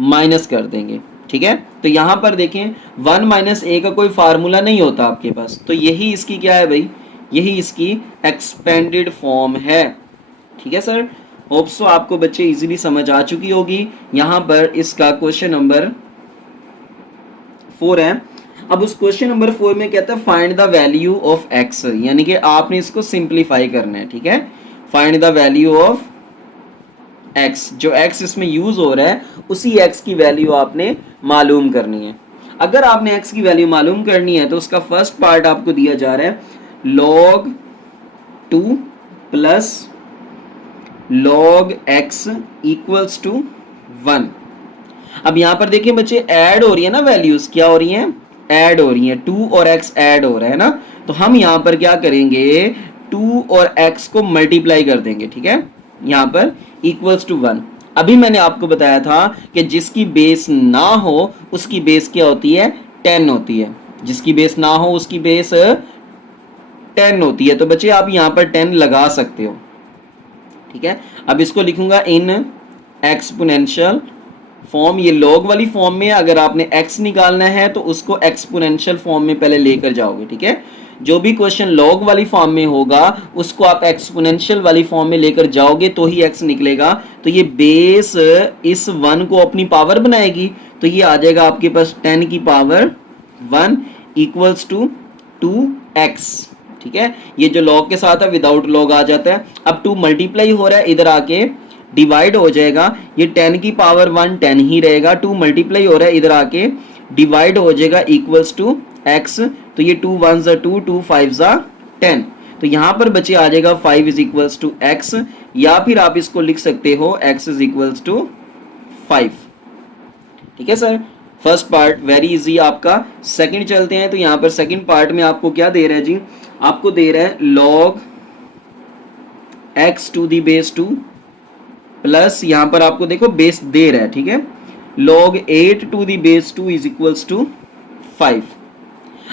माइनस कर देंगे, ठीक है। तो यहां पर देखें 1 - a का कोई फार्मूला नहीं होता आपके पास, तो यही इसकी क्या है भाई, यही इसकी एक्सपेंडेड फॉर्म है, ठीक है सर। होप सो आपको बच्चे इजीली समझ आ चुकी होगी। यहां पर इसका क्वेश्चन नंबर 4 है। अब उस क्वेश्चन नंबर 4 में कहता है find the value of x, यानी कि आपने इसको सिंप्लीफाई करना है, ठीक है। Find the value of x, जो x इसमें यूज हो रहा है उसी x की वैल्यू आपने मालूम करनी है। अगर आपने x की वैल्यू मालूम करनी है तो उसका फर्स्ट पार्ट आपको दिया जा रहा है log 2 plus log x equals to 1। अब यहां पर देखिए बच्चे ऐड हो रही है ना वैल्यूज, क्या हो रही हैं, ऐड हो रही हैं, 2 और x ऐड हो रहा है ना, तो हम यहां पर क्या करेंगे 2 और x को मल्टीप्लाई कर देंगे, ठीक है, यहां पर इक्वल्स टू 1। अभी मैंने आपको बताया था कि जिसकी बेस ना हो उसकी बेस क्या होती है, 10 होती है, जिसकी बेस ना हो उसकी बेस 10 होती है। तो बच्चे आप यहां पर 10 लगा सकते हो, ठीक है। अब इसको लिखूंगा इन एक्सपोनेंशियल फॉर्म, ये लॉग वाली फॉर्म में अगर आपने x निकालना है तो उसको एक्सपोनेंशियल फॉर्म में पहले लेकर जाओगे, ठीक है। जो भी क्वेश्चन लॉग वाली फॉर्म में होगा उसको आप एक्सपोनेंशियल वाली फॉर्म में लेकर जाओगे तो ही x निकलेगा। तो ये बेस इस 1 को अपनी पावर बनाएगी, तो ये आ जाएगा आपके पास 10 की पावर 1 इक्वल्स टू 2x, ठीक है। ये जो लॉग के साथ है विदाउट लॉग आ जाता है। अब 2 मल्टीप्लाई हो रहा है, इधर आके डिवाइड हो जाएगा, ये 10 की पावर 1 10 ही रहेगा, 2 मल्टीप्लाई हो रहा है, इधर आके डिवाइड हो जाएगा इक्वल्स टू x, तो ये 2 1 2 2 5 10, तो यहां पर बचे आ जाएगा 5 इज इक्वल्स टू x, या फिर आप इसको लिख सकते हो x इज इक्वल्स टू 5, ठीक है sir. First part very easy आपका। सेकंड चलते हैं, तो यहां पर सेकंड पार्ट में आपको क्या दे रहा है जी, आपको दे रहा है log x to the base 2 plus यहां पर आपको देखो बेस दे रहा है, ठीक है, log 8 to the base 2 is equals to 5।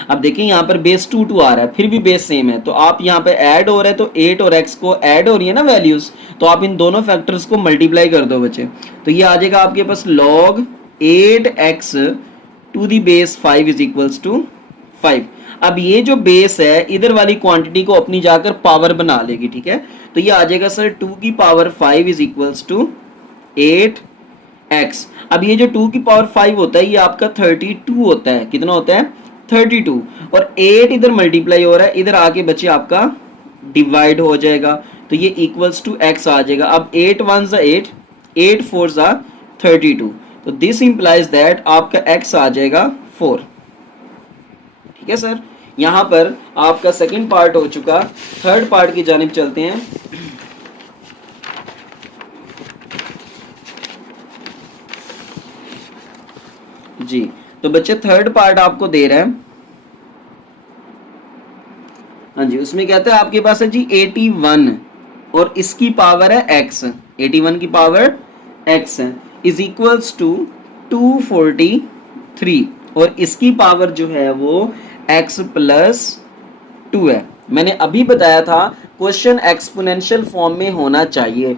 अब देखिए यहां पर बेस 2 आ रहा है, फिर भी बेस सेम है, तो आप यहां पे ऐड हो रहा है, तो 8 और x को ऐड हो रही है ना वैल्यूज, तो आप इन दोनों फैक्टर्स को मल्टीप्लाई कर दो बच्चे, तो ये आ जाएगा आपके पास log 8x to the base 5 is equals to 5। अब ये जो बेस है इधर वाली क्वांटिटी को अपनी जाकर पावर बना लेगी, ठीक है, तो ये आ जाएगा सर 2 की power 5 is equals to 8x। अब ये जो 2 की पावर 5 होता है ये आपका 32 होता है, कितना होता है 32, और 8 इधर मल्टीप्लाई हो रहा है, इधर आके बच्चे आपका डिवाइड हो जाएगा, तो ये इक्वल्स टू x आ जाएगा। अब 8 1 8, 8 4 32, तो दिस इंप्लाइज दैट आपका x आ जाएगा 4, ठीक है सर। यहां पर आपका सेकंड पार्ट हो चुका, थर्ड पार्ट की जानिब चलते हैं। जी, तो बच्चे थर्ड पार्ट आपको दे रहा है, हाँ जी, उसमें कहता है आपके पास है जी 81 और इसकी पावर है x, 81 की पावर x है इज इक्वल्स टू 243, और इसकी पावर जो है वो x प्लस 2 है। मैंने अभी बताया था क्वेश्चन एक्सपोनेंशियल फॉर्म में होना चाहिए,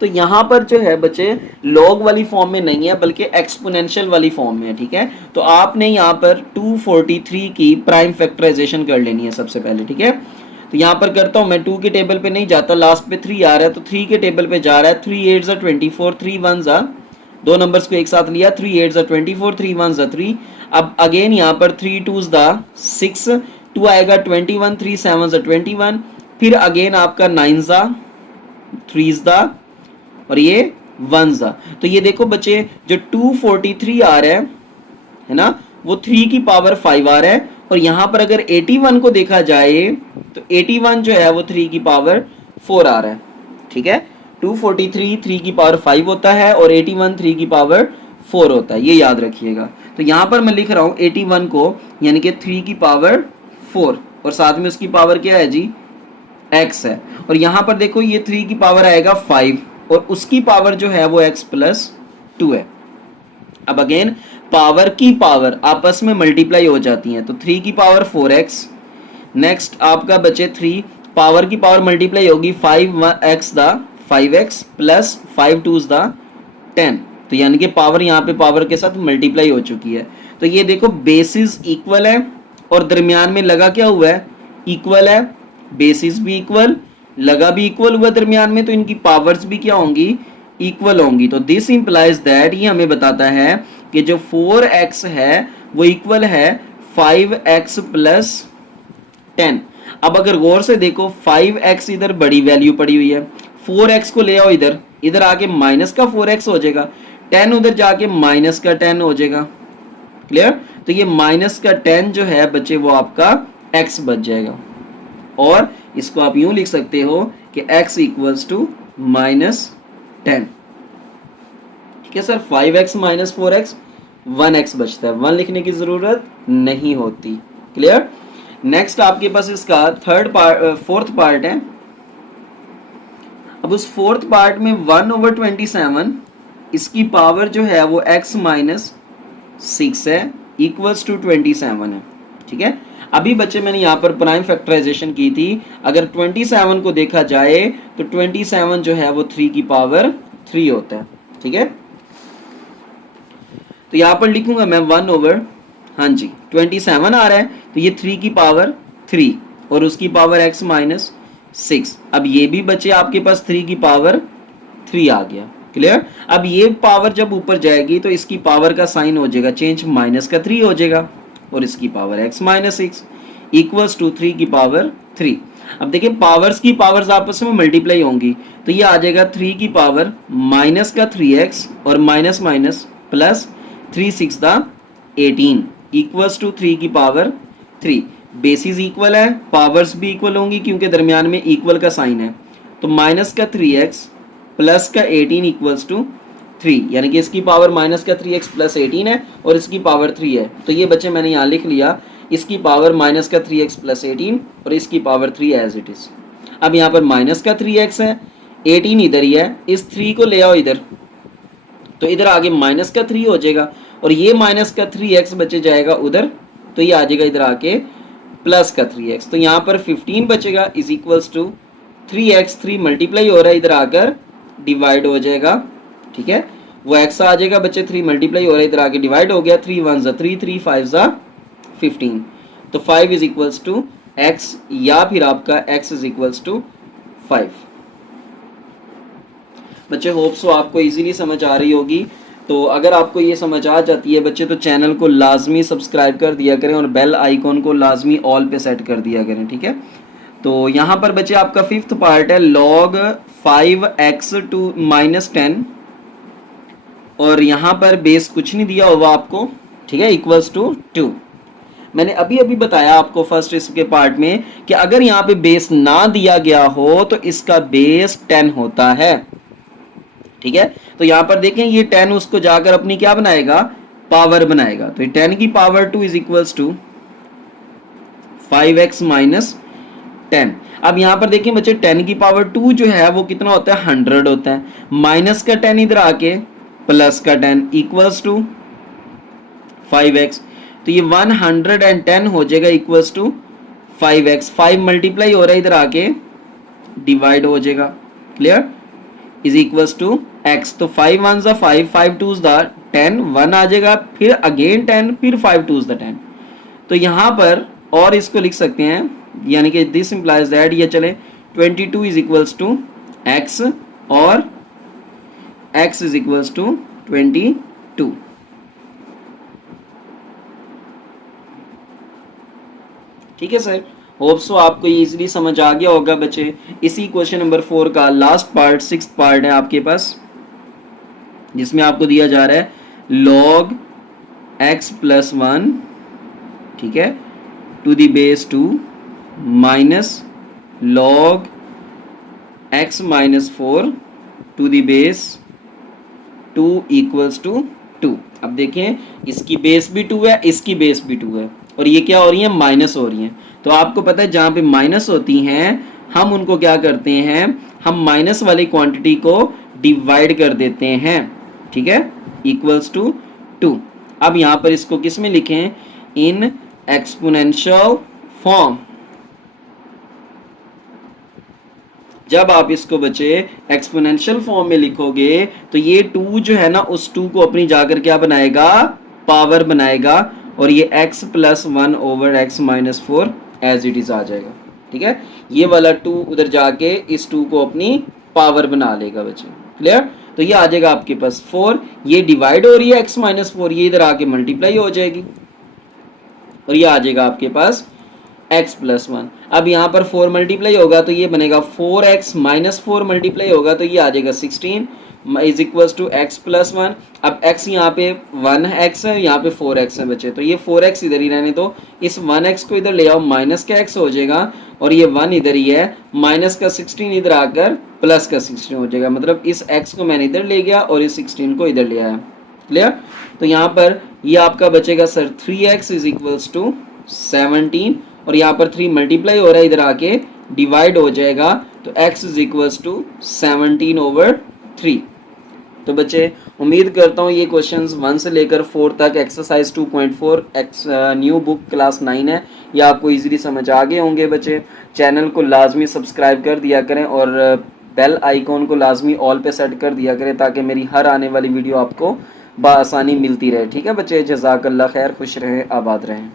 तो यहाँ पर जो है बच्चे लॉग वाली फॉर्म में नहीं है बल्कि एक्सपोनेंशियल वाली फॉर्म में है, ठीक है। तो आपने यहाँ पर 243 की प्राइम फैक्टराइजेशन कर लेनी है सबसे पहले, ठीक है। तो यहाँ पर करता हूँ मैं, 2 के टेबल पे नहीं जाता, लास्ट पे 3 आ रहा है तो 3 के टेबल पे जा रहा है। 3 8 24, 3 1 दो नंबर्स को एक साथ लिया, 3 8 24, 3 1 3। अब अगेन यहाँ पर 3 2 6, 2 आएगा 21, 3 7 21, फिर अगेन आपका 9 3 और ये 1 तो ये देखो बच्चे जो 243 आ रहा है ना, वो 3 की पावर 5 आ रहा है। और यहाँ पर अगर 81 को देखा जाए तो 81 जो है वो 3 की पावर 4 आ रहा है, ठीक है। 243 3 की पावर 5 होता है और 81 3 की पावर 4 होता है, ये याद रखिएगा। तो यहाँ पर मैं लिख रहा हूँ 81 को यानी कि 3 की पावर 4 और साथ में उसकी पावर क्या है जी, x है। और यहाँ पर देखो ये 3 की पावर आएगा 5 और उसकी पावर जो है वो x प्लस 2 है। अब अगेन पावर की पावर आपस में मल्टीप्लाई हो जाती हैं, तो 3 की पावर 4x, नेक्स्ट आपका बचे 3, पावर की पावर मल्टीप्लाई होगी 5x प्लस 5 2 10, तो यानी कि पावर यहाँ पे पावर के साथ मल्टीप्लाई हो चुकी है। तो ये देखो बेसिस इक्वल है और दरमियान में लगा क्या हुआ है, इक्वल है, बेसिस भी इक्वल, लगा भी इक्वल हुआ दरमियान में, तो इनकी पावर्स भी क्या होंगी, इक्वल होंगी। तो दिस इंप्लाइज दैट, ये हमें बताता है कि जो 4x है वो इक्वल है 5x प्लस 10। अब अगर गौर से देखो 5x इधर बड़ी वैल्यू पड़ी हुई है, 4x को ले आओ इधर, इधर आके माइनस का 4x हो जाएगा, 10 उधर जाके माइनस का 10 हो जाएगा, क्लियर। तो ये माइनस का 10 जो है बच्चे वो आपका x बच जाएगा और इसको आप यूं लिख सकते हो कि x इक्वल्स टू -10, ठीक है sir. 5x minus 4x 1x बचता है, 1 लिखने की जरूरत नहीं होती, क्लियर। नेक्स्ट आपके पास इसका फोर्थ पार्ट है। अब उस फोर्थ पार्ट में 1/27 इसकी पावर जो है वो x माइनस 6 है, इक्वल्स टू 27 है, ठीक है। अभी बच्चे मैंने यहाँ पर प्राइम फैक्टराइजेशन की थी, अगर 27 को देखा जाए तो 27 जो है वो 3 की पावर 3 होता है, ठीक है। तो यहाँ पर लिखूंगा मैं 1/, हाँ जी 27 आ रहा है तो ये 3 की पावर 3 और उसकी पावर x माइनस 6। अब ये भी बचे आपके पास 3 की पावर 3 आ गया, क्लियर। अब ये पावर जब ऊपर जाएगी तो इसकी पावर का साइन हो जाएगा चेंज, माइनस का 3 हो जाएगा और इसकी power x minus 6 equals to 3 की पावर 3। अब देखिए पावर्स की पावर्स आपस में मल्टीप्लाई होंगी तो ये आ जाएगा 3 की पावर माइनस का 3x और minus minus plus 3 6 18 equals to 3 की पावर 3। बेसिस इक्वल है, पावर्स भी इक्वल होंगी क्योंकि दरमियान में इक्वल का साइन है। तो माइनस का 3x प्लस का 18 इक्वल्स टू 3, यानी कि इसकी पावर माइनस का 3x प्लस 18 है और इसकी पावर 3 है। तो ये बच्चे मैंने यहाँ लिख लिया, इसकी पावर माइनस का 3x प्लस 18 और इसकी पावर 3 एज इट इज। अब यहाँ पर माइनस का 3x है, 18 इधर ही है, इस 3 को ले आओ इधर तो इधर आगे माइनस का 3 हो जाएगा और ये माइनस का 3x बचे जाएगा उधर, तो ये आ जाएगा इधर आके प्लस का 3x। तो यहाँ पर 15 बचेगा is equals to 3x, 3 multiply हो रहा है इधर आकर डिवाइड हो जाएगा, ठीक है। वो x आ जाएगा बच्चे, 3 मल्टीप्लाई हो रहा है इधर आके डिवाइड हो गया, 3 1 3, 3 5 15। तो 5 इज इक्वल्स टू x या फिर आपका x इज इक्वल्स टू 5। बच्चे होप सो आपको इजीली समझ आ रही होगी। तो अगर आपको ये समझ आ जाती है बच्चे तो चैनल को लाजमी सब्सक्राइब कर दिया करें और बेल आइकॉन को लाजमी ऑल पे सेट कर दिया करें, ठीक है। तो यहाँ पर बच्चे आपका फिफ्थ पार्ट है log 5x टू -10 और यहाँ पर बेस कुछ नहीं दिया होगा आपको, ठीक है, इक्वल्स टू 2। मैंने अभी अभी बताया आपको फर्स्ट इसके पार्ट में कि अगर यहाँ पे बेस ना दिया गया हो तो इसका बेस 10 होता है, ठीक है। तो यहाँ पर देखें ये 10 उसको जाकर अपनी क्या बनाएगा, पावर बनाएगा। तो 10 की power 2 is equals to 5x minus 10। अब यहाँ पर देखिए बच्चे 10 की पावर 2 जो है वो कितना होता है, 100 होता है। माइनस का 10 इधर आके प्लस का 10 इक्वल्स टू 5x, तो ये 110 हो जाएगा इक्वल्स टू 5x। 5 मल्टीप्लाई हो रहा है इधर आके डिवाइड हो जाएगा, clear. Is equals to x. तो 5 वन ज़ा 5, 5 टू ज़ा 10, 1 आ जाएगा, फिर अगेन 10, फिर 5 टू ज़ा 10। तो यहाँ पर और इसको लिख सकते हैं, यानी कि दिस इंप्लाइज दैट, ये चले 22 इज इक्वल्स टू एक्स और x इज इक्वल्स टू 22। ठीक है सर, होप सो आपको ये इजीली समझ आ गया होगा बच्चे। इसी क्वेश्चन नंबर 4 का लास्ट पार्ट, 6th पार्ट है आपके पास, जिसमें आपको दिया जा रहा है log x प्लस 1, ठीक है, to the base 2 minus log x minus 4 to the base 2 equals to 2। अब देखें, इसकी बेस भी 2 है, इसकी बेस भी 2 है, और ये क्या हो रही है, माइनस हो रही हैं। तो आपको पता है जहाँ पे माइनस होती हैं हम उनको क्या करते हैं, हम माइनस वाली क्वांटिटी को डिवाइड कर देते हैं, ठीक है, इक्वल्स टू 2। अब यहाँ पर इसको किस में लिखें, इन एक्सपोनेंशियल फॉर्म। जब आप इसको बच्चे एक्सपोनेंशियल फॉर्म में लिखोगे तो ये 2 जो है ना, उस 2 को अपनी जाकर क्या बनाएगा, पावर बनाएगा, और ये x plus 1 over x minus 4 as it is आ जाएगा। ठीक है, ये वाला 2 उधर जाके इस 2 को अपनी पावर बना लेगा बच्चे। क्लियर? तो ये आ जाएगा आपके पास 4, ये डिवाइड हो रही है x माइनस 4, ये इधर आके मल्टीप्लाई हो जाएगी, और ये आ जाएगा आपके पास x प्लस 1। अब यहाँ पर 4 मल्टीप्लाई होगा तो ये बनेगा 4x माइनस 4 मल्टीप्लाई होगा तो ये आ जाएगा 16 is equals to x plus 1। अब x यहाँ पे 1x है, यहाँ पे 4x है बच्चे, तो ये 4x इधर ही रहने दो, इस 1x को इधर ले आओ, माइनस का x हो जाएगा, और ये 1 इधर ही है, माइनस का 16 इधर आकर प्लस का 16 हो जाएगा, मतलब इस x को मैंने इधर ले गया और इस 16 को इधर ले आया। क्लियर? तो यहाँ पर ये आपका बचेगा sir 3x is equals to 17, और यहाँ पर 3 मल्टीप्लाई हो रहा है, इधर आके डिवाइड हो जाएगा, तो x is equals to 17 over 3। तो बच्चे उम्मीद करता हूँ ये क्वेश्चंस 1 से लेकर 4 तक एक्सरसाइज 2.4 न्यू बुक क्लास 9 है, ये आपको इजीली समझ आ गए होंगे बच्चे। चैनल को लाजमी सब्सक्राइब कर दिया करें और बेल आइकॉन को लाजमी ऑल पे सेट कर दिया करें ताकि मेरी हर आने वाली वीडियो आपको बआसानी मिलती रहे। ठीक है बच्चे, जज़ाकल्लाह खैर, खुश रहें, आबाद रहें।